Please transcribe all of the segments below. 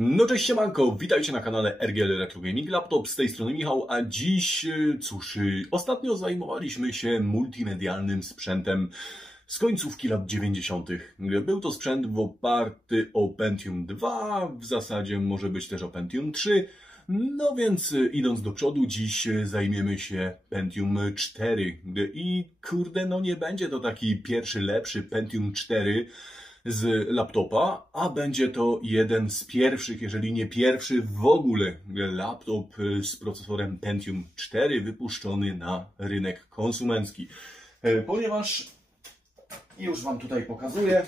No cześć siemanko, witajcie na kanale RGL Retro Gaming Laptop, z tej strony Michał, a dziś, ostatnio zajmowaliśmy się multimedialnym sprzętem z końcówki lat 90. Był to sprzęt oparty o Pentium 2, w zasadzie może być też o Pentium 3, no więc idąc do przodu, dziś zajmiemy się Pentium 4 i kurde, no nie będzie to taki pierwszy, lepszy Pentium 4 z laptopa, a będzie to jeden z pierwszych, jeżeli nie pierwszy w ogóle laptop z procesorem Pentium 4 wypuszczony na rynek konsumencki. Ponieważ, już Wam tutaj pokazuję,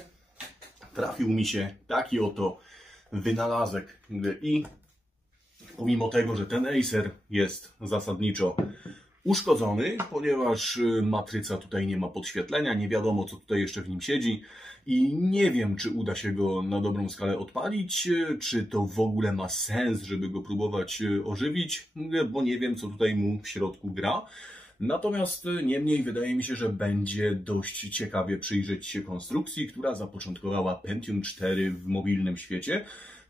trafił mi się taki oto wynalazek i pomimo tego, że ten Acer jest zasadniczo uszkodzony, ponieważ matryca tutaj nie ma podświetlenia, nie wiadomo co tutaj jeszcze w nim siedzi i nie wiem, czy uda się go na dobrą skalę odpalić, czy to w ogóle ma sens, żeby go próbować ożywić, bo nie wiem, co tutaj mu w środku gra. Natomiast niemniej wydaje mi się, że będzie dość ciekawie przyjrzeć się konstrukcji, która zapoczątkowała Pentium 4 w mobilnym świecie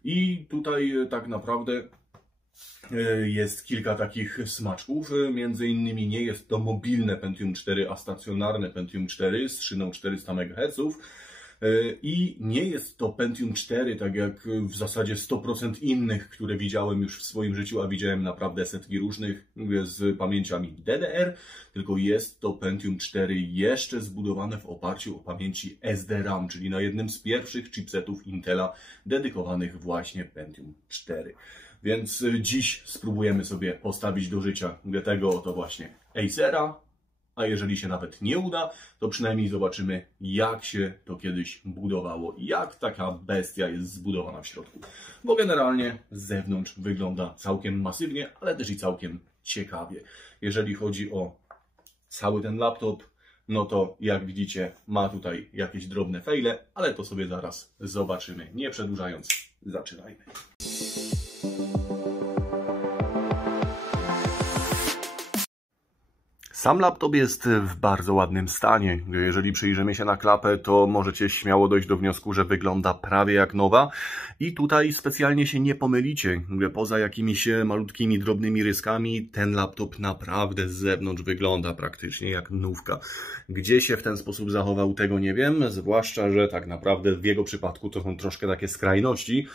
i tutaj tak naprawdę jest kilka takich smaczków, między innymi nie jest to mobilne Pentium 4, a stacjonarne Pentium 4 z szyną 400 MHz i nie jest to Pentium 4, tak jak w zasadzie 100% innych, które widziałem już w swoim życiu, a widziałem naprawdę setki różnych z pamięciami DDR, tylko jest to Pentium 4 jeszcze zbudowane w oparciu o pamięci SDRAM, czyli na jednym z pierwszych chipsetów Intela dedykowanych właśnie Pentium 4. Więc dziś spróbujemy sobie postawić do życia tego oto właśnie Acera, a jeżeli się nawet nie uda, to przynajmniej zobaczymy, jak się to kiedyś budowało, jak taka bestia jest zbudowana w środku. Bo generalnie z zewnątrz wygląda całkiem masywnie, ale też i całkiem ciekawie. Jeżeli chodzi o cały ten laptop, no to jak widzicie, ma tutaj jakieś drobne fejle, ale to sobie zaraz zobaczymy. Nie przedłużając, zaczynajmy. Sam laptop jest w bardzo ładnym stanie. Jeżeli przyjrzymy się na klapę, to możecie śmiało dojść do wniosku, że wygląda prawie jak nowa. I tutaj specjalnie się nie pomylicie. Poza jakimiś malutkimi, drobnymi ryskami, ten laptop naprawdę z zewnątrz wygląda praktycznie jak nówka. Gdzie się w ten sposób zachował, tego nie wiem. Zwłaszcza, że tak naprawdę w jego przypadku to są troszkę takie skrajności.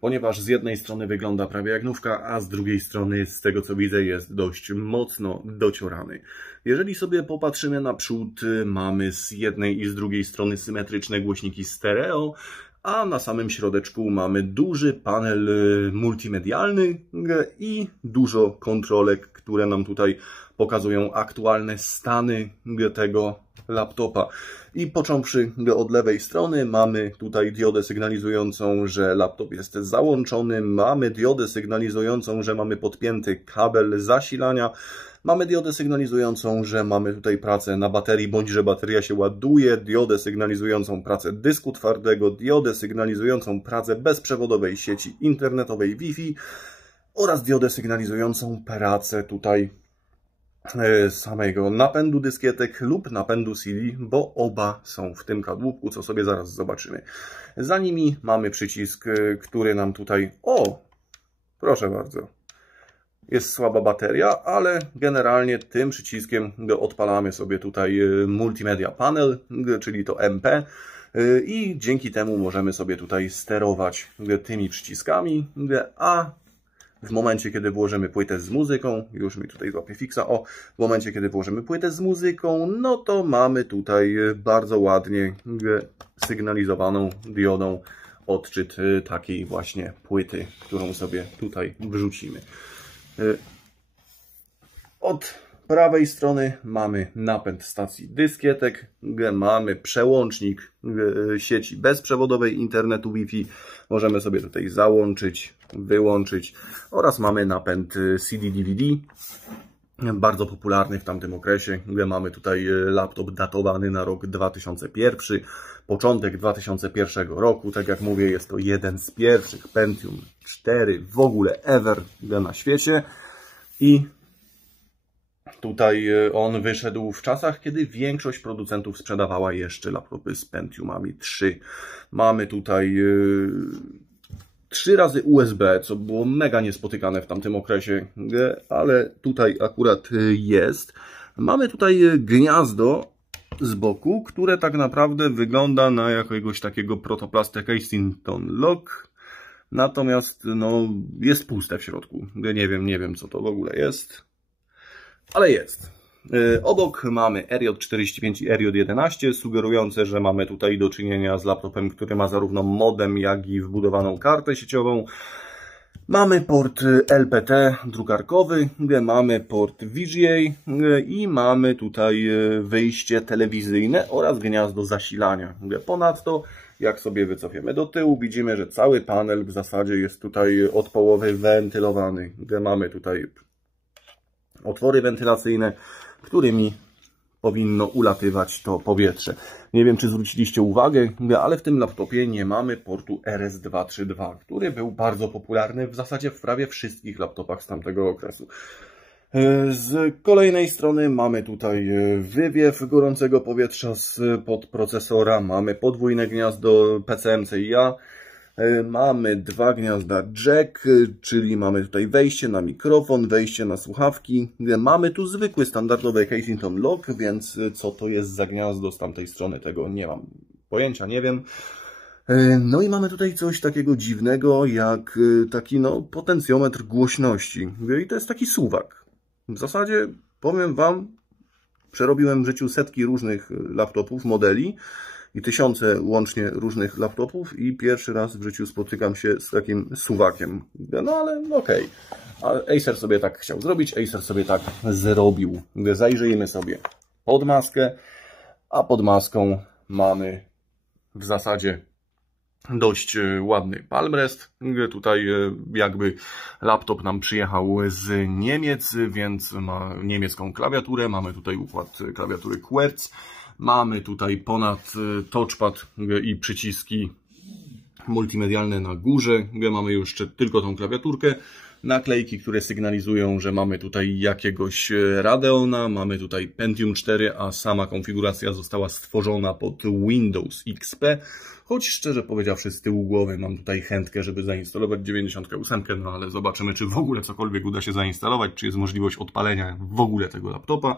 Ponieważ z jednej strony wygląda prawie jak nówka, a z drugiej strony, z tego co widzę, jest dość mocno dociorany. Jeżeli sobie popatrzymy na przód, mamy z jednej i z drugiej strony symetryczne głośniki stereo, a na samym środeczku mamy duży panel multimedialny i dużo kontrolek, które nam tutaj pokazują aktualne stany tego laptopa. I począwszy od lewej strony mamy tutaj diodę sygnalizującą, że laptop jest załączony, mamy diodę sygnalizującą, że mamy podpięty kabel zasilania, mamy diodę sygnalizującą, że mamy tutaj pracę na baterii, bądź że bateria się ładuje, diodę sygnalizującą pracę dysku twardego, diodę sygnalizującą pracę bezprzewodowej sieci internetowej Wi-Fi oraz diodę sygnalizującą pracę tutaj samego napędu dyskietek lub napędu CD, bo oba są w tym kadłubku, co sobie zaraz zobaczymy. Za nimi mamy przycisk, który nam tutaj... O! Proszę bardzo. Jest słaba bateria, ale generalnie tym przyciskiem odpalamy sobie tutaj Multimedia Panel, czyli to MP. I dzięki temu możemy sobie tutaj sterować tymi przyciskami, a w momencie, kiedy włożymy płytę z muzyką, już mi tutaj złapie fiksa, w momencie, kiedy włożymy płytę z muzyką, no to mamy tutaj bardzo ładnie sygnalizowaną diodą odczyt takiej właśnie płyty, którą sobie tutaj wrzucimy. Od prawej strony mamy napęd stacji dyskietek, mamy przełącznik sieci bezprzewodowej internetu Wi-Fi, możemy sobie tutaj załączyć, wyłączyć oraz mamy napęd CD-DVD, bardzo popularny w tamtym okresie. Mamy tutaj laptop datowany na rok 2001, początek 2001 roku, tak jak mówię, jest to jeden z pierwszych Pentium 4 w ogóle ever na świecie i tutaj on wyszedł w czasach, kiedy większość producentów sprzedawała jeszcze laptopy z Pentiumami 3. Mamy tutaj 3 razy USB, co było mega niespotykane w tamtym okresie, ale tutaj akurat jest. Mamy tutaj gniazdo z boku, które tak naprawdę wygląda na jakiegoś takiego protoplastę Kensington Lock. Natomiast no, jest puste w środku. Nie wiem co to w ogóle jest, ale jest. Obok mamy RJ45 i RJ11, sugerujące, że mamy tutaj do czynienia z laptopem, który ma zarówno modem, jak i wbudowaną kartę sieciową. Mamy port LPT drukarkowy, mamy port VGA i mamy tutaj wyjście telewizyjne oraz gniazdo zasilania. Ponadto, jak sobie wycofiemy do tyłu, widzimy, że cały panel w zasadzie jest tutaj od połowy wentylowany. Mamy tutaj otwory wentylacyjne, którymi powinno ulatywać to powietrze. Nie wiem, czy zwróciliście uwagę, ale w tym laptopie nie mamy portu RS-232, który był bardzo popularny w zasadzie w prawie wszystkich laptopach z tamtego okresu. Z kolejnej strony mamy tutaj wywiew gorącego powietrza spod procesora, mamy podwójne gniazdo PCM-CIA, mamy 2 gniazda jack, czyli mamy tutaj wejście na mikrofon, wejście na słuchawki. Mamy tu zwykły, standardowy Kensington Lock, więc co to jest za gniazdo z tamtej strony, tego nie mam pojęcia, nie wiem. No i mamy tutaj coś takiego dziwnego, jak taki potencjometr głośności. I to jest taki suwak. W zasadzie, powiem Wam, przerobiłem w życiu setki różnych laptopów, modeli i tysiące łącznie różnych laptopów i pierwszy raz w życiu spotykam się z takim suwakiem. No ale okej. Acer sobie tak chciał zrobić, Acer sobie tak zrobił. Zajrzyjmy sobie pod maskę, a pod maską mamy w zasadzie dość ładny palmrest. Tutaj jakby laptop nam przyjechał z Niemiec, więc ma niemiecką klawiaturę. Mamy tutaj układ klawiatury Querz. Mamy tutaj ponad touchpad i przyciski multimedialne na górze. Mamy jeszcze tylko tą klawiaturkę. Naklejki, które sygnalizują, że mamy tutaj jakiegoś Radeona. Mamy tutaj Pentium 4, a sama konfiguracja została stworzona pod Windows XP. Choć szczerze powiedziawszy z tyłu głowy mam tutaj chętkę, żeby zainstalować 98, no ale zobaczymy, czy w ogóle cokolwiek uda się zainstalować, czy jest możliwość odpalenia w ogóle tego laptopa.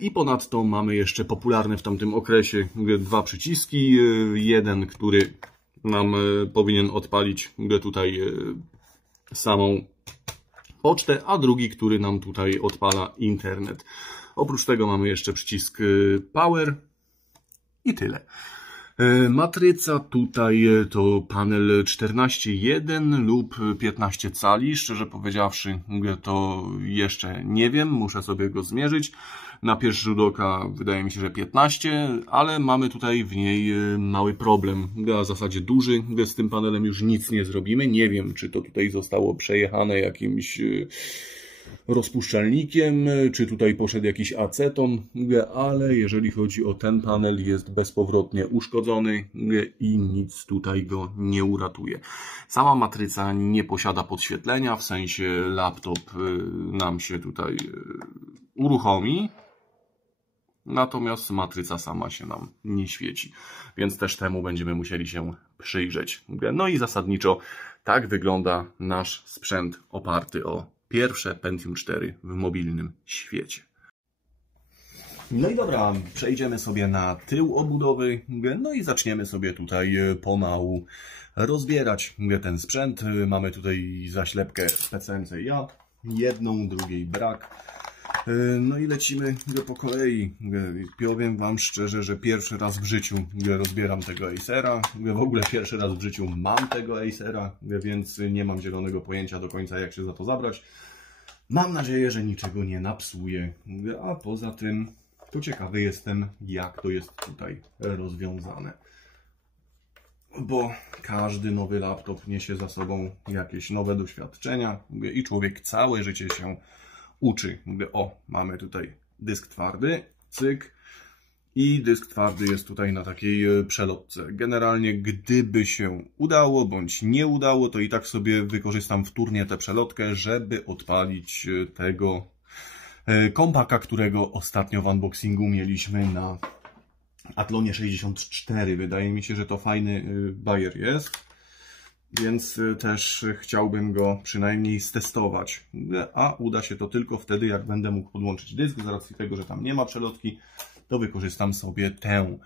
I ponadto mamy jeszcze popularne w tamtym okresie 2 przyciski. Jeden, który nam powinien odpalić tutaj samą pocztę, a drugi, który nam tutaj odpala internet. Oprócz tego mamy jeszcze przycisk Power i tyle. Matryca tutaj to panel 14.1 lub 15 cali. Szczerze powiedziawszy, to jeszcze nie wiem, muszę sobie go zmierzyć. Na pierwszy rzut oka wydaje mi się, że 15, ale mamy tutaj w niej mały problem. W zasadzie duży, z tym panelem już nic nie zrobimy. Nie wiem, czy to tutaj zostało przejechane jakimś rozpuszczalnikiem, czy tutaj poszedł jakiś aceton, ale jeżeli chodzi o ten panel, jest bezpowrotnie uszkodzony i nic tutaj go nie uratuje. Sama matryca nie posiada podświetlenia, w sensie laptop nam się tutaj uruchomi, natomiast matryca sama się nam nie świeci, więc też temu będziemy musieli się przyjrzeć. No i zasadniczo tak wygląda nasz sprzęt oparty o pierwsze Pentium 4 w mobilnym świecie. No i dobra, przejdziemy sobie na tył obudowy, no i zaczniemy sobie tutaj pomału rozbierać ten sprzęt. Mamy tutaj zaślepkę PCM-CIA, jedną, drugiej brak. No i lecimy po kolei. Powiem Wam szczerze, że pierwszy raz w życiu rozbieram tego Acera. W ogóle pierwszy raz w życiu mam tego Acera, więc nie mam zielonego pojęcia do końca, jak się za to zabrać. Mam nadzieję, że niczego nie napsuję. A poza tym to ciekawy jestem, jak to jest tutaj rozwiązane. Bo każdy nowy laptop niesie za sobą jakieś nowe doświadczenia i człowiek całe życie się uczy. O, mamy tutaj dysk twardy, cyk. I dysk twardy jest tutaj na takiej przelotce. Generalnie gdyby się udało, bądź nie udało, to i tak sobie wykorzystam wtórnie tę przelotkę, żeby odpalić tego kompaka, którego ostatnio w unboxingu mieliśmy na Atlonie 64. Wydaje mi się, że to fajny bajer jest. więc też chciałbym go przynajmniej stestować. A uda się to tylko wtedy, jak będę mógł podłączyć dysk. Z racji tego, że tam nie ma przelotki, to wykorzystam sobie tę.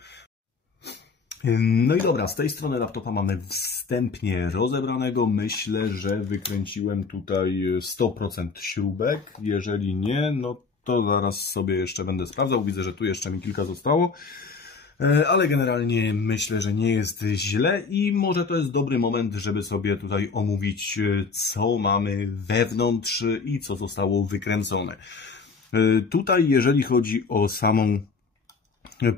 No i dobra, z tej strony laptopa mamy wstępnie rozebranego. Myślę, że wykręciłem tutaj 100% śrubek. Jeżeli nie, no to zaraz sobie jeszcze będę sprawdzał. Widzę, że tu jeszcze mi kilka zostało. Ale generalnie myślę, że nie jest źle i może to jest dobry moment, żeby sobie tutaj omówić, co mamy wewnątrz i co zostało wykręcone. Tutaj, jeżeli chodzi o samą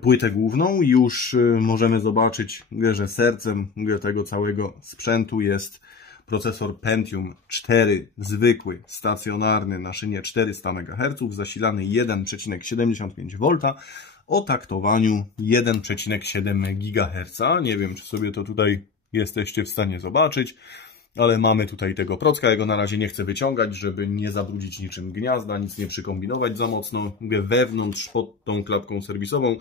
płytę główną, już możemy zobaczyć, że sercem tego całego sprzętu jest procesor Pentium 4, zwykły, stacjonarny na szynie 400 MHz, zasilany 1,75 V o taktowaniu 1,7 GHz. Nie wiem, czy sobie to tutaj jesteście w stanie zobaczyć, ale mamy tutaj tego procka. Ja go na razie nie chcę wyciągać, żeby nie zabrudzić niczym gniazda, nic nie przykombinować za mocno. Wewnątrz, pod tą klapką serwisową,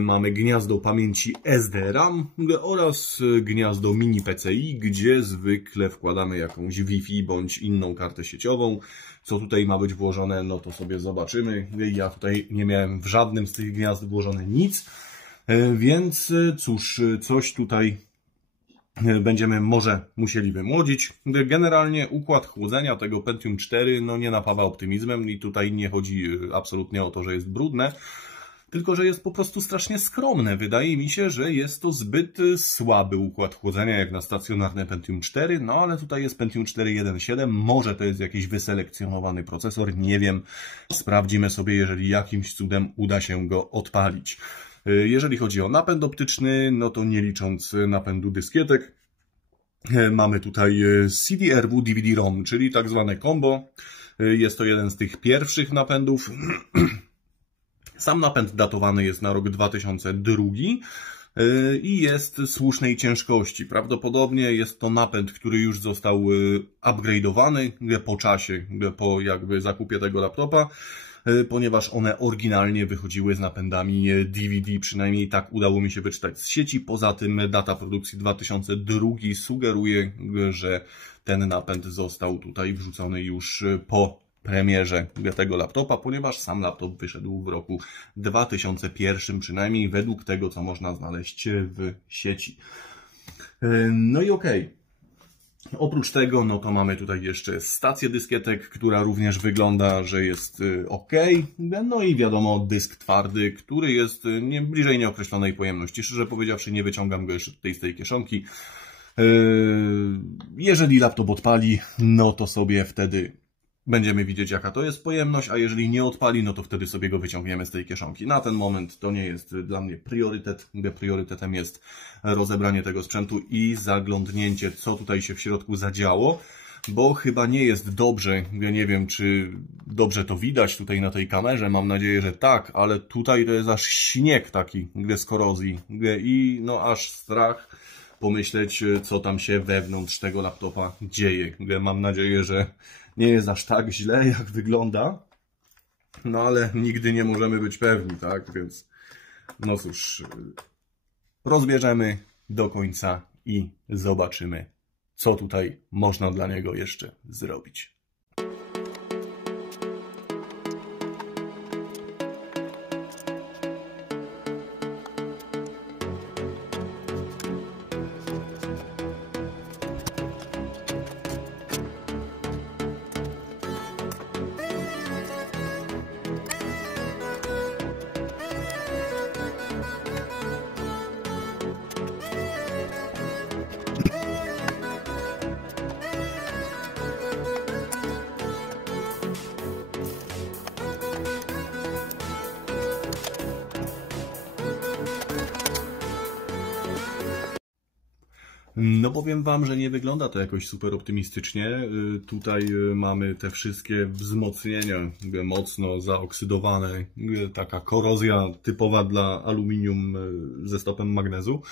mamy gniazdo pamięci SD-RAM oraz gniazdo mini PCI, gdzie zwykle wkładamy jakąś Wi-Fi bądź inną kartę sieciową. Co tutaj ma być włożone, no to sobie zobaczymy. Ja tutaj nie miałem w żadnym z tych gniazd włożone nic, więc cóż, coś tutaj będziemy może musieli wymłodzić. Generalnie układ chłodzenia tego Pentium 4 no nie napawa optymizmem i tutaj nie chodzi absolutnie o to, że jest brudne, tylko że jest po prostu strasznie skromne. Wydaje mi się, że jest to zbyt słaby układ chłodzenia jak na stacjonarne Pentium 4, no ale tutaj jest Pentium 4 1.7, może to jest jakiś wyselekcjonowany procesor, nie wiem. Sprawdzimy sobie, jeżeli jakimś cudem uda się go odpalić. Jeżeli chodzi o napęd optyczny, no to nie licząc napędu dyskietek, mamy tutaj CD-RW DVD-ROM, czyli tak zwane combo. Jest to jeden z tych pierwszych napędów. Sam napęd datowany jest na rok 2002 i jest słusznej ciężkości. Prawdopodobnie jest to napęd, który już został upgrade'owany po czasie, po jakby zakupie tego laptopa, ponieważ one oryginalnie wychodziły z napędami DVD, przynajmniej tak udało mi się wyczytać z sieci. Poza tym data produkcji 2002 sugeruje, że ten napęd został tutaj wrzucony już po premierze tego laptopa, ponieważ sam laptop wyszedł w roku 2001, przynajmniej według tego, co można znaleźć w sieci. No i okej. Oprócz tego, no to mamy tutaj jeszcze stację dyskietek, która również wygląda, że jest ok. No i wiadomo, dysk twardy, który jest bliżej nieokreślonej pojemności. Szczerze powiedziawszy, nie wyciągam go jeszcze tutaj z tej kieszonki. Jeżeli laptop odpali, no to sobie wtedy będziemy widzieć, jaka to jest pojemność, a jeżeli nie odpali, no to wtedy sobie go wyciągniemy z tej kieszonki. Na ten moment to nie jest dla mnie priorytet. Priorytetem jest rozebranie tego sprzętu i zaglądnięcie, co tutaj się w środku zadziało, bo chyba nie jest dobrze. Ja nie wiem, czy dobrze to widać tutaj na tej kamerze. Mam nadzieję, że tak, ale tutaj to jest aż śnieg taki z korozji i no aż strach pomyśleć, co tam się wewnątrz tego laptopa dzieje. Mam nadzieję, że nie jest aż tak źle, jak wygląda, no ale nigdy nie możemy być pewni, tak? Więc no cóż, rozbierzemy do końca i zobaczymy, co tutaj można dla niego jeszcze zrobić. No powiem Wam, że nie wygląda to jakoś super optymistycznie. Tutaj mamy te wszystkie wzmocnienia mocno zaoksydowane, taka korozja typowa dla aluminium ze stopem magnezu.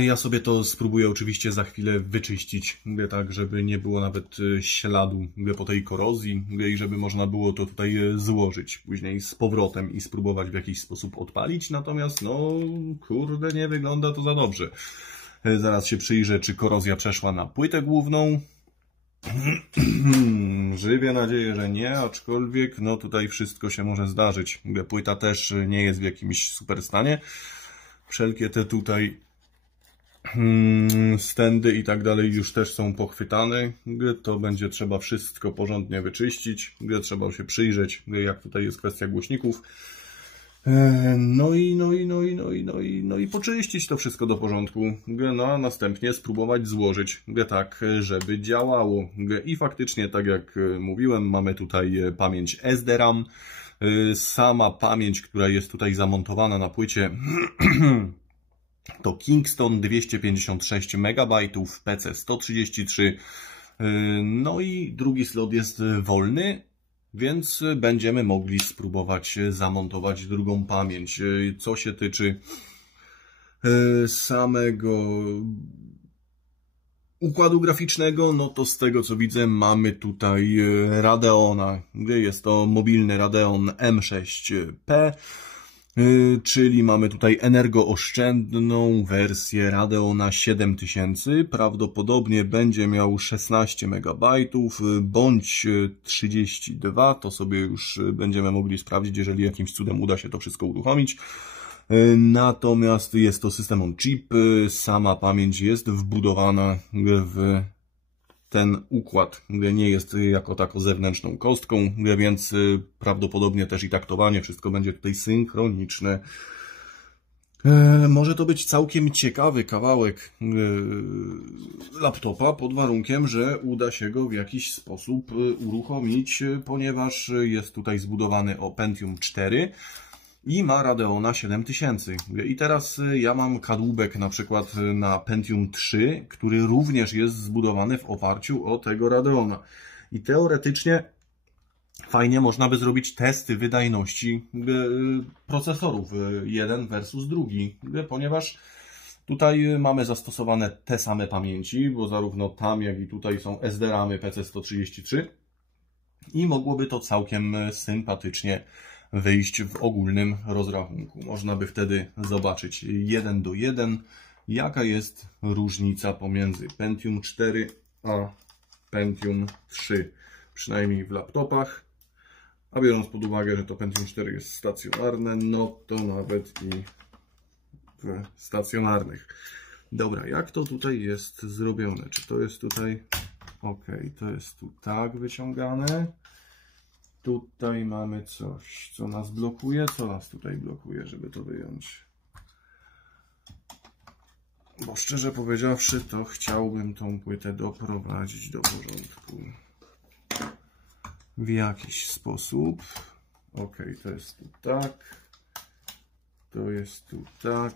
Ja sobie to spróbuję oczywiście za chwilę wyczyścić, tak żeby nie było nawet śladu po tej korozji i żeby można było to tutaj złożyć później z powrotem i spróbować w jakiś sposób odpalić, natomiast no kurde, nie wygląda to za dobrze. Zaraz się przyjrzę, czy korozja przeszła na płytę główną. Żywię nadzieję, że nie, aczkolwiek no tutaj wszystko się może zdarzyć. Płyta też nie jest w jakimś super stanie. Wszelkie te tutaj stędy i tak dalej już też są pochwytane. To będzie trzeba wszystko porządnie wyczyścić. Trzeba się przyjrzeć, jak tutaj jest kwestia głośników. No i poczyścić to wszystko do porządku. No a następnie spróbować złożyć tak, żeby działało. I faktycznie, tak jak mówiłem, mamy tutaj pamięć SDRAM. Sama pamięć, która jest tutaj zamontowana na płycie to Kingston 256 MB, PC 133. No i drugi slot jest wolny, więc będziemy mogli spróbować zamontować drugą pamięć. Co się tyczy samego układu graficznego, no to z tego co widzę mamy tutaj Radeona. Jest to mobilny Radeon M6P, czyli mamy tutaj energooszczędną wersję Radeona 7000. Prawdopodobnie będzie miał 16 MB bądź 32. To sobie już będziemy mogli sprawdzić, jeżeli jakimś cudem uda się to wszystko uruchomić. Natomiast jest to system on chip. Sama pamięć jest wbudowana w ten układ, nie jest jako tako zewnętrzną kostką, więc prawdopodobnie też i taktowanie, wszystko będzie tutaj synchroniczne. Może to być całkiem ciekawy kawałek laptopa, pod warunkiem, że uda się go w jakiś sposób uruchomić, ponieważ jest tutaj zbudowany o Pentium 4 i ma Radeona 7000. I teraz ja mam kadłubek na przykład na Pentium 3, który również jest zbudowany w oparciu o tego Radeona. I teoretycznie fajnie można by zrobić testy wydajności procesorów jeden versus drugi, ponieważ tutaj mamy zastosowane te same pamięci, bo zarówno tam jak i tutaj są SDRAMy PC133 i mogłoby to całkiem sympatycznie wyjść w ogólnym rozrachunku. Można by wtedy zobaczyć 1:1, jaka jest różnica pomiędzy Pentium 4 a Pentium 3, przynajmniej w laptopach. A biorąc pod uwagę, że to Pentium 4 jest stacjonarne, no to nawet i w stacjonarnych. Dobra, jak to tutaj jest zrobione? Czy to jest tutaj... Ok, to jest tu tak wyciągane. Tutaj mamy coś, co nas blokuje. Co nas tutaj blokuje, żeby to wyjąć? Bo szczerze powiedziawszy, to chciałbym tą płytę doprowadzić do porządku w jakiś sposób. Ok, to jest tu tak. To jest tu tak.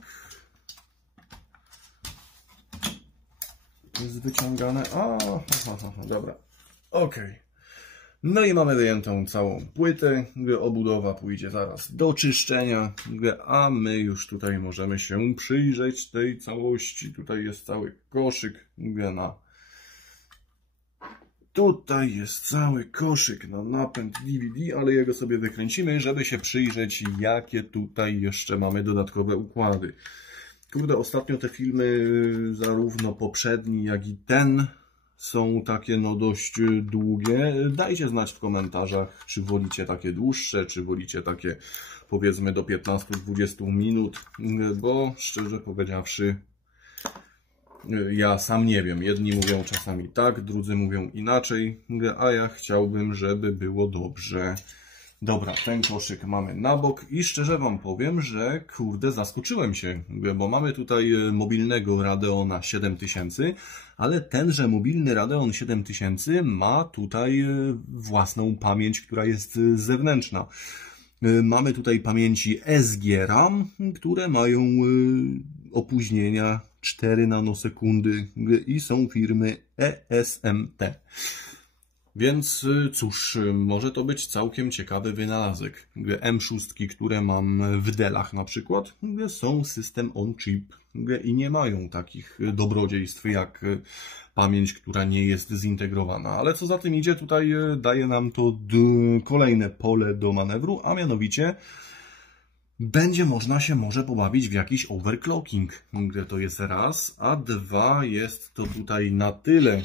Jest wyciągane. Dobra. Ok. No i mamy wyjętą całą płytę. Obudowa pójdzie zaraz do czyszczenia, a my już tutaj możemy się przyjrzeć tej całości. Tutaj jest cały koszyk na... Tutaj jest cały koszyk na napęd DVD, ale jego sobie wykręcimy, żeby się przyjrzeć, jakie tutaj jeszcze mamy dodatkowe układy. Kurde, ostatnio te filmy, zarówno poprzedni, jak i ten, są takie no dość długie. Dajcie znać w komentarzach, czy wolicie takie dłuższe, czy wolicie takie powiedzmy do 15-20 minut, bo szczerze powiedziawszy, ja sam nie wiem. Jedni mówią czasami tak, drudzy mówią inaczej, a ja chciałbym, żeby było dobrze. Dobra, ten koszyk mamy na bok i szczerze Wam powiem, że kurde, zaskoczyłem się, bo mamy tutaj mobilnego Radeona 7000, ale tenże mobilny Radeon 7000 ma tutaj własną pamięć, która jest zewnętrzna. Mamy tutaj pamięci SGRAM, które mają opóźnienia 4 nanosekundy i są firmy ESMT. Więc cóż, może to być całkiem ciekawy wynalazek. M6, które mam w Dellach na przykład, są system on chip i nie mają takich dobrodziejstw jak pamięć, która nie jest zintegrowana. Ale co za tym idzie, tutaj daje nam to kolejne pole do manewru, a mianowicie będzie można się może pobawić w jakiś overclocking. To jest raz, a dwa, jest to tutaj na tyle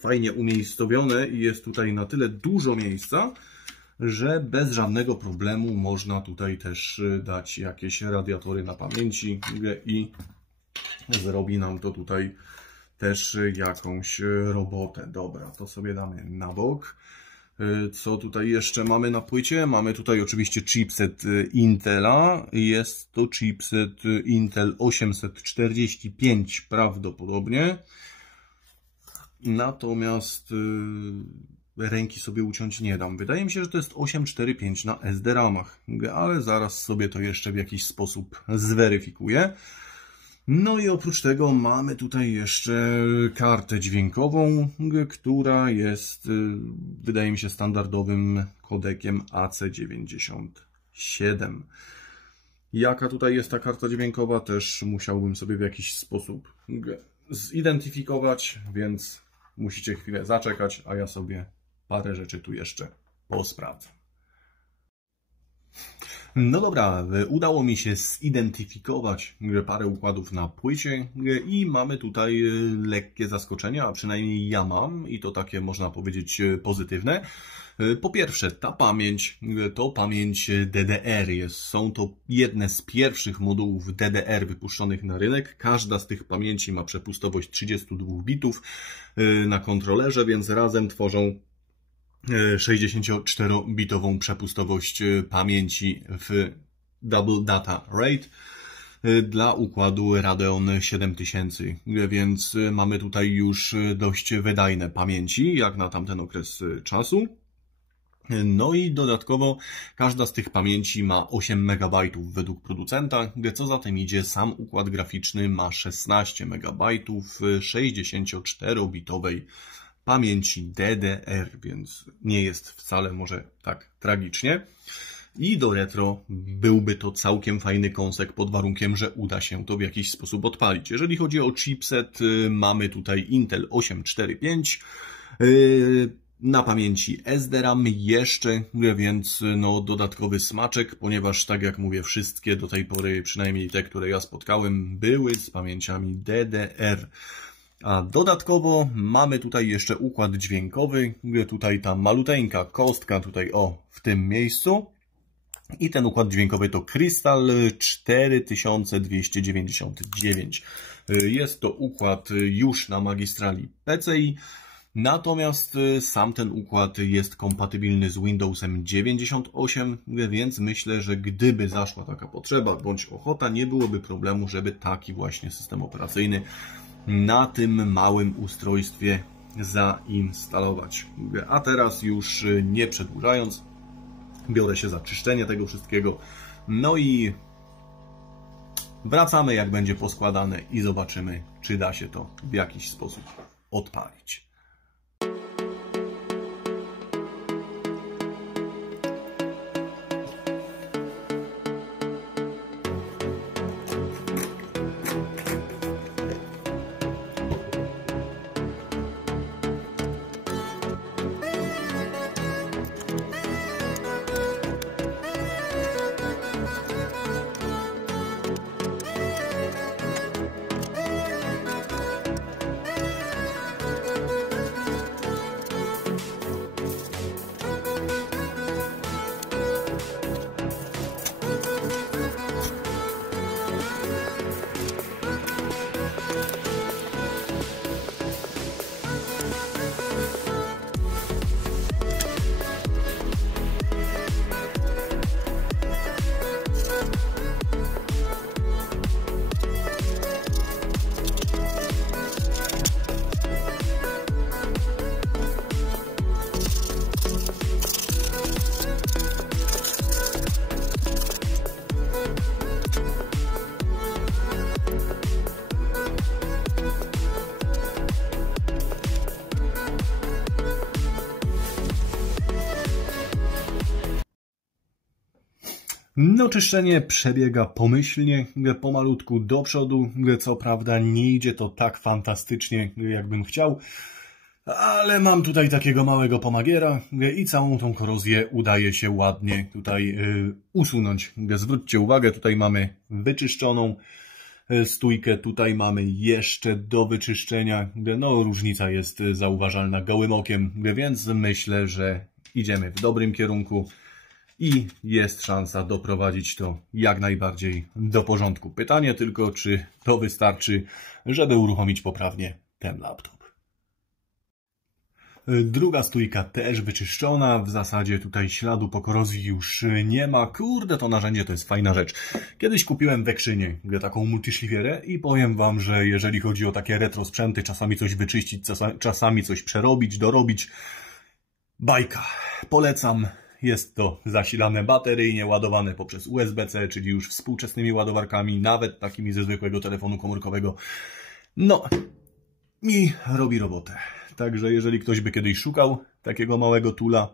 fajnie umiejscowione i jest tutaj na tyle dużo miejsca, że bez żadnego problemu można tutaj też dać jakieś radiatory na pamięci i zrobi nam to tutaj też jakąś robotę. Dobra, to sobie damy na bok. Co tutaj jeszcze mamy na płycie? Mamy tutaj oczywiście chipset Intela. Jest to chipset Intel 845 prawdopodobnie. Natomiast ręki sobie uciąć nie dam. Wydaje mi się, że to jest 845 na SDRAMach, ale zaraz sobie to jeszcze w jakiś sposób zweryfikuję. No i oprócz tego mamy tutaj jeszcze kartę dźwiękową, która jest, wydaje mi się, standardowym kodekiem AC97. Jaka tutaj jest ta karta dźwiękowa, też musiałbym sobie w jakiś sposób zidentyfikować, więc musicie chwilę zaczekać, a ja sobie parę rzeczy tu jeszcze posprawdzam. No dobra, udało mi się zidentyfikować parę układów na płycie i mamy tutaj lekkie zaskoczenia, a przynajmniej ja mam, i to takie można powiedzieć pozytywne. Po pierwsze, ta pamięć to pamięć DDR. Są to jedne z pierwszych modułów DDR wypuszczonych na rynek. Każda z tych pamięci ma przepustowość 32 bitów na kontrolerze, więc razem tworzą 64-bitową przepustowość pamięci w Double Data Rate dla układu Radeon 7000, więc mamy tutaj już dość wydajne pamięci, jak na tamten okres czasu. No i dodatkowo każda z tych pamięci ma 8 MB według producenta, co za tym idzie, sam układ graficzny ma 16 MB 64-bitowej pamięci DDR, więc nie jest wcale może tak tragicznie. I do retro byłby to całkiem fajny kąsek pod warunkiem, że uda się to w jakiś sposób odpalić. Jeżeli chodzi o chipset, mamy tutaj Intel 845, na pamięci SDRAM jeszcze, więc no dodatkowy smaczek, ponieważ tak jak mówię, wszystkie do tej pory, przynajmniej te, które ja spotkałem, były z pamięciami DDR. A dodatkowo mamy tutaj jeszcze układ dźwiękowy, tutaj ta maluteńka kostka, tutaj o, w tym miejscu. I ten układ dźwiękowy to Crystal 4299. Jest to układ już na magistrali PCI, natomiast sam ten układ jest kompatybilny z Windowsem 98, więc myślę, że gdyby zaszła taka potrzeba bądź ochota, nie byłoby problemu, żeby taki właśnie system operacyjny na tym małym ustrojstwie zainstalować. A teraz już nie przedłużając, biorę się za czyszczenie tego wszystkiego. No i wracamy, jak będzie poskładane, i zobaczymy, czy da się to w jakiś sposób odpalić. No, czyszczenie przebiega pomyślnie, pomalutku do przodu. Co prawda nie idzie to tak fantastycznie, jakbym chciał. Ale mam tutaj takiego małego pomagiera i całą tą korozję udaje się ładnie tutaj usunąć. Zwróćcie uwagę, tutaj mamy wyczyszczoną stójkę, tutaj mamy jeszcze do wyczyszczenia. No, różnica jest zauważalna gołym okiem, więc myślę, że idziemy w dobrym kierunku i jest szansa doprowadzić to jak najbardziej do porządku. Pytanie tylko, czy to wystarczy, żeby uruchomić poprawnie ten laptop. Druga stójka też wyczyszczona, w zasadzie tutaj śladu po korozji już nie ma. Kurde, to narzędzie to jest fajna rzecz. Kiedyś kupiłem w Ekrzynie taką multiszlifierę i powiem Wam, że jeżeli chodzi o takie retro sprzęty, czasami coś wyczyścić, czasami coś przerobić, dorobić, bajka. Polecam. Jest to zasilane bateryjnie, ładowane poprzez USB-C, czyli już współczesnymi ładowarkami, nawet takimi ze zwykłego telefonu komórkowego. No i robi robotę. Także jeżeli ktoś by kiedyś szukał takiego małego tula,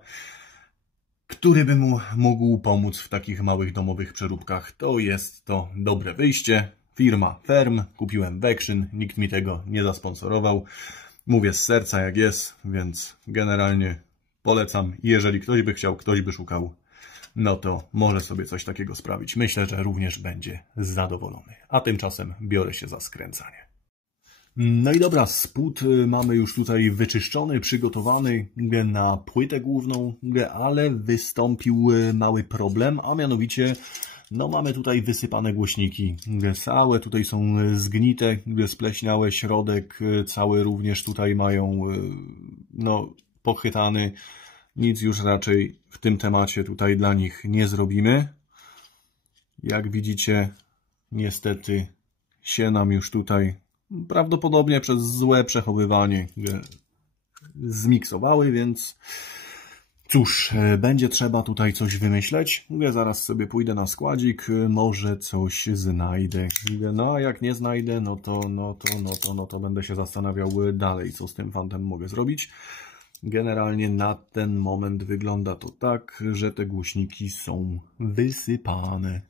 który by mu mógł pomóc w takich małych domowych przeróbkach, to jest to dobre wyjście. Firma Ferm, kupiłem w Ekrzyn, nikt mi tego nie zasponsorował. Mówię z serca jak jest, więc generalnie polecam. Jeżeli ktoś by chciał, ktoś by szukał, no to może sobie coś takiego sprawić. Myślę, że również będzie zadowolony. A tymczasem biorę się za skręcanie. No i dobra, spód mamy już tutaj wyczyszczony, przygotowany na płytę główną, ale wystąpił mały problem, a mianowicie no mamy tutaj wysypane głośniki. Całe tutaj są zgnite, spleśniałe, środek cały również tutaj mają no pochytany. Nic już raczej w tym temacie tutaj dla nich nie zrobimy. Jak widzicie, niestety się nam już tutaj prawdopodobnie przez złe przechowywanie zmiksowały, więc cóż, będzie trzeba tutaj coś wymyśleć. Ja zaraz sobie pójdę na składzik, może coś znajdę. No a jak nie znajdę, no to będę się zastanawiał dalej, co z tym fantem mogę zrobić. Generalnie na ten moment wygląda to tak, że te głośniki są wysypane.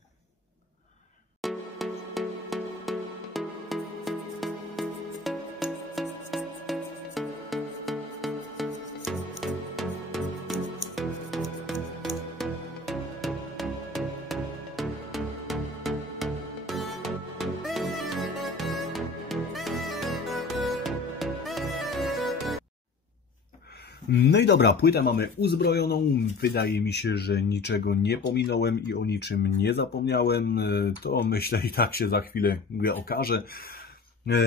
No i dobra, płytę mamy uzbrojoną. Wydaje mi się, że niczego nie pominąłem i o niczym nie zapomniałem. To myślę i tak się za chwilę okaże.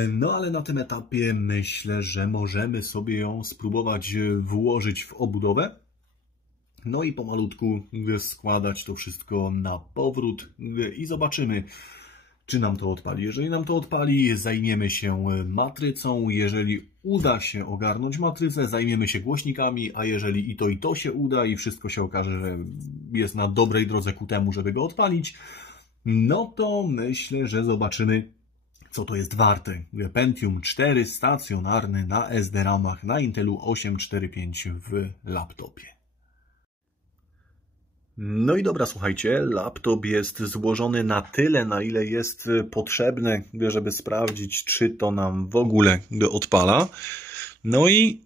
No ale na tym etapie myślę, że możemy sobie ją spróbować włożyć w obudowę. No i pomalutku składać to wszystko na powrót i zobaczymy, czy nam to odpali. Jeżeli nam to odpali, zajmiemy się matrycą. Jeżeli uda się ogarnąć matrycę, zajmiemy się głośnikami, a jeżeli i to się uda i wszystko się okaże, że jest na dobrej drodze ku temu, żeby go odpalić, no to myślę, że zobaczymy, co to jest warte. Pentium 4 stacjonarny na SDRAM-ach na Intelu 845 w laptopie. No i dobra, słuchajcie, laptop jest złożony na tyle, na ile jest potrzebne, żeby sprawdzić, czy to nam w ogóle odpala. No i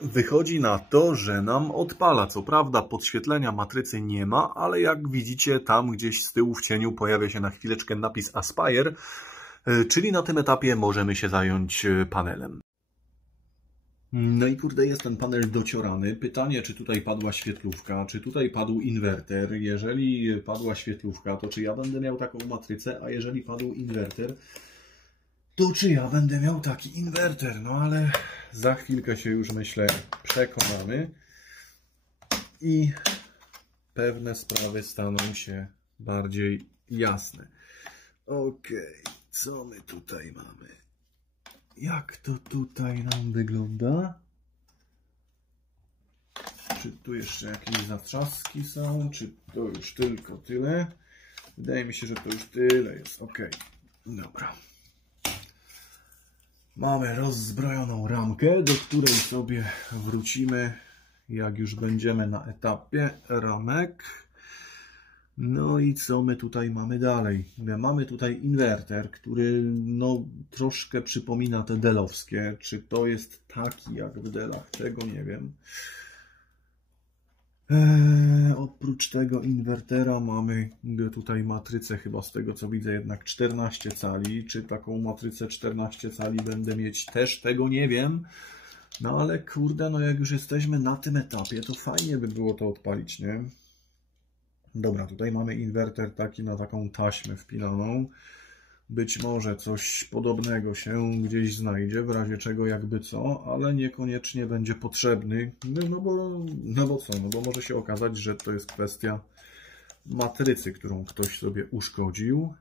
wychodzi na to, że nam odpala. Co prawda podświetlenia matrycy nie ma, ale jak widzicie, tam gdzieś z tyłu w cieniu pojawia się na chwileczkę napis Aspire, czyli na tym etapie możemy się zająć panelem. No i kurde, jest ten panel dociorany. Pytanie, czy tutaj padła świetlówka, czy tutaj padł inwerter. Jeżeli padła świetlówka, to czy ja będę miał taką matrycę, a jeżeli padł inwerter, to czy ja będę miał taki inwerter. No ale za chwilkę się już, myślę, przekonamy i pewne sprawy staną się bardziej jasne. Okej, co my tutaj mamy? Jak to tutaj nam wygląda? Czy tu jeszcze jakieś zatrzaski są? Czy to już tylko tyle? Wydaje mi się, że to już tyle jest. Ok, dobra. Mamy rozzbrojoną ramkę, do której sobie wrócimy, jak już będziemy na etapie ramek. No i co my tutaj mamy dalej? Mamy tutaj inwerter, który no troszkę przypomina te delowskie. Czy to jest taki jak w delach? Tego nie wiem. Oprócz tego inwertera mamy tutaj matrycę, chyba z tego co widzę, jednak 14 cali. Czy taką matrycę 14 cali będę mieć? Też tego nie wiem. No ale kurde, no jak już jesteśmy na tym etapie, to fajnie by było to odpalić, nie? Dobra, tutaj mamy inwerter taki na taką taśmę wpinaną. Być może coś podobnego się gdzieś znajdzie, w razie czego jakby co, ale niekoniecznie będzie potrzebny. No bo co? No bo może się okazać, że to jest kwestia matrycy, którą ktoś sobie uszkodził.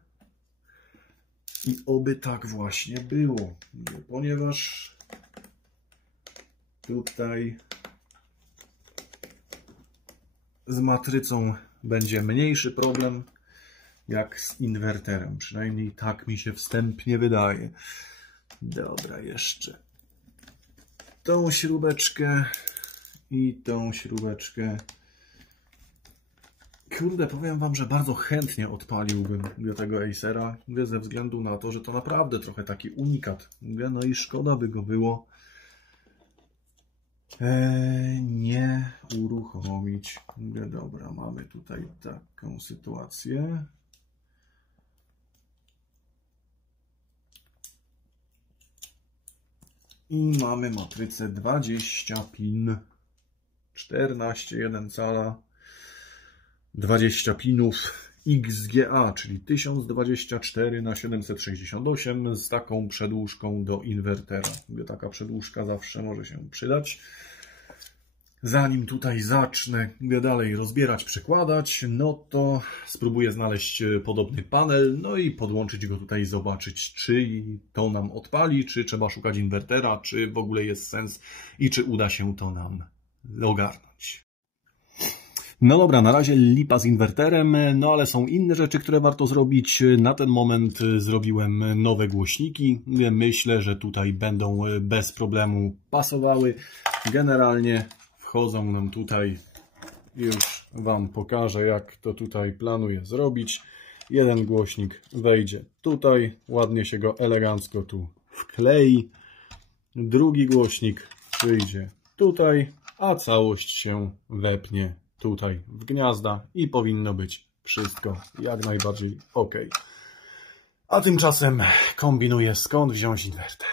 I oby tak właśnie było, ponieważ tutaj z matrycą będzie mniejszy problem jak z inwerterem. Przynajmniej tak mi się wstępnie wydaje. Dobra, jeszcze tą śrubeczkę i tą śrubeczkę. Kurde, powiem Wam, że bardzo chętnie odpaliłbym do tego Acera, ze względu na to, że to naprawdę trochę taki unikat. No i szkoda by go było nie uruchomić. Dobra, mamy tutaj taką sytuację. I mamy matrycę 20 pin, 14, 1 cala, 20 pinów XGA, czyli 1024 na 768 z taką przedłużką do inwertera. Taka przedłużka zawsze może się przydać. Zanim tutaj zacznę dalej rozbierać, przekładać, no to spróbuję znaleźć podobny panel, no i podłączyć go tutaj i zobaczyć, czy to nam odpali, czy trzeba szukać inwertera, czy w ogóle jest sens i czy uda się to nam ogarnąć. No dobra, na razie lipa z inwerterem, no ale są inne rzeczy, które warto zrobić. Na ten moment zrobiłem nowe głośniki. Myślę, że tutaj będą bez problemu pasowały. Generalnie wchodzą nam tutaj, już Wam pokażę, jak to tutaj planuję zrobić. Jeden głośnik wejdzie tutaj, ładnie się go elegancko tu wklei. Drugi głośnik przyjdzie tutaj, a całość się wepnie tutaj w gniazda i powinno być wszystko jak najbardziej ok. A tymczasem kombinuję, skąd wziąć inwerter.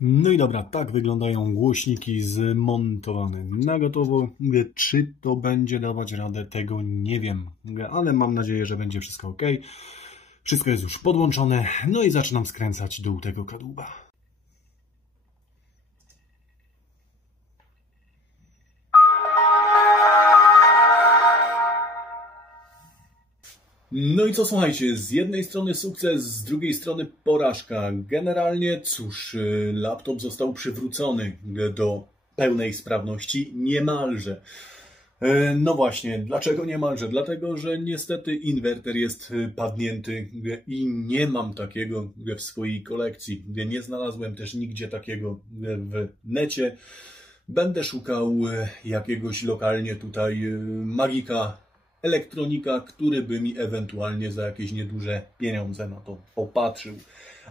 No i dobra, tak wyglądają głośniki zmontowane na gotowo. Mówię, czy to będzie dawać radę, tego nie wiem, ale mam nadzieję, że będzie wszystko ok. Wszystko jest już podłączone, no i zaczynam skręcać dół tego kadłuba. No i co, słuchajcie, z jednej strony sukces, z drugiej strony porażka. Generalnie, cóż, laptop został przywrócony do pełnej sprawności niemalże. No właśnie, dlaczego niemalże? Dlatego, że niestety inwerter jest padnięty i nie mam takiego w swojej kolekcji. Nie znalazłem też nigdzie takiego w necie. Będę szukał jakiegoś lokalnie tutaj magika, elektronika, który by mi ewentualnie za jakieś nieduże pieniądze na to popatrzył.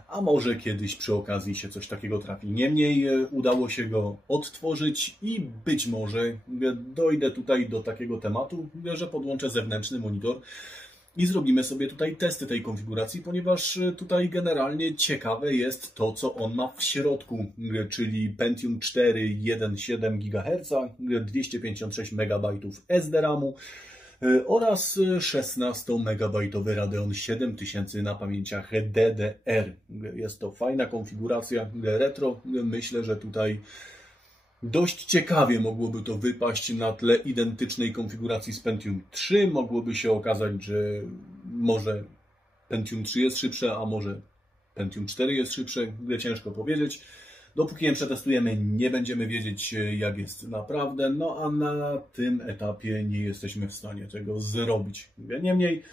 A może kiedyś przy okazji się coś takiego trafi. Niemniej udało się go odtworzyć i być może dojdę tutaj do takiego tematu, że podłączę zewnętrzny monitor i zrobimy sobie tutaj testy tej konfiguracji, ponieważ tutaj generalnie ciekawe jest to, co on ma w środku, czyli Pentium 4 1,7 GHz, 256 MB SDRAM-u, oraz 16-megabajtowy Radeon 7000 na pamięciach DDR. Jest to fajna konfiguracja retro. Myślę, że tutaj dość ciekawie mogłoby to wypaść na tle identycznej konfiguracji z Pentium 3. Mogłoby się okazać, że może Pentium 3 jest szybsze, a może Pentium 4 jest szybsze. Ciężko powiedzieć. Dopóki nie przetestujemy, nie będziemy wiedzieć, jak jest naprawdę, no a na tym etapie nie jesteśmy w stanie tego zrobić. Niemniej,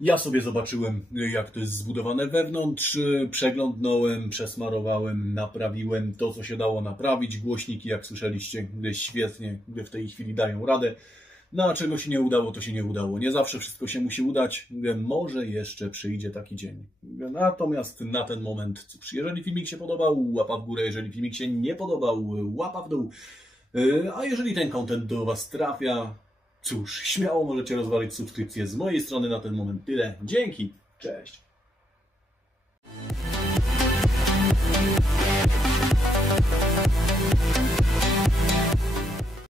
ja sobie zobaczyłem, jak to jest zbudowane wewnątrz, przeglądnąłem, przesmarowałem, naprawiłem to, co się dało naprawić. Głośniki, jak słyszeliście, świetnie w tej chwili dają radę. No a czego się nie udało, to się nie udało. Nie zawsze wszystko się musi udać. Mówię, może jeszcze przyjdzie taki dzień. Mówię, natomiast na ten moment, cóż, jeżeli filmik się podobał, łapa w górę, jeżeli filmik się nie podobał, łapa w dół. A jeżeli ten content do Was trafia, cóż, śmiało możecie rozważyć subskrypcję. Z mojej strony na ten moment tyle. Dzięki, cześć.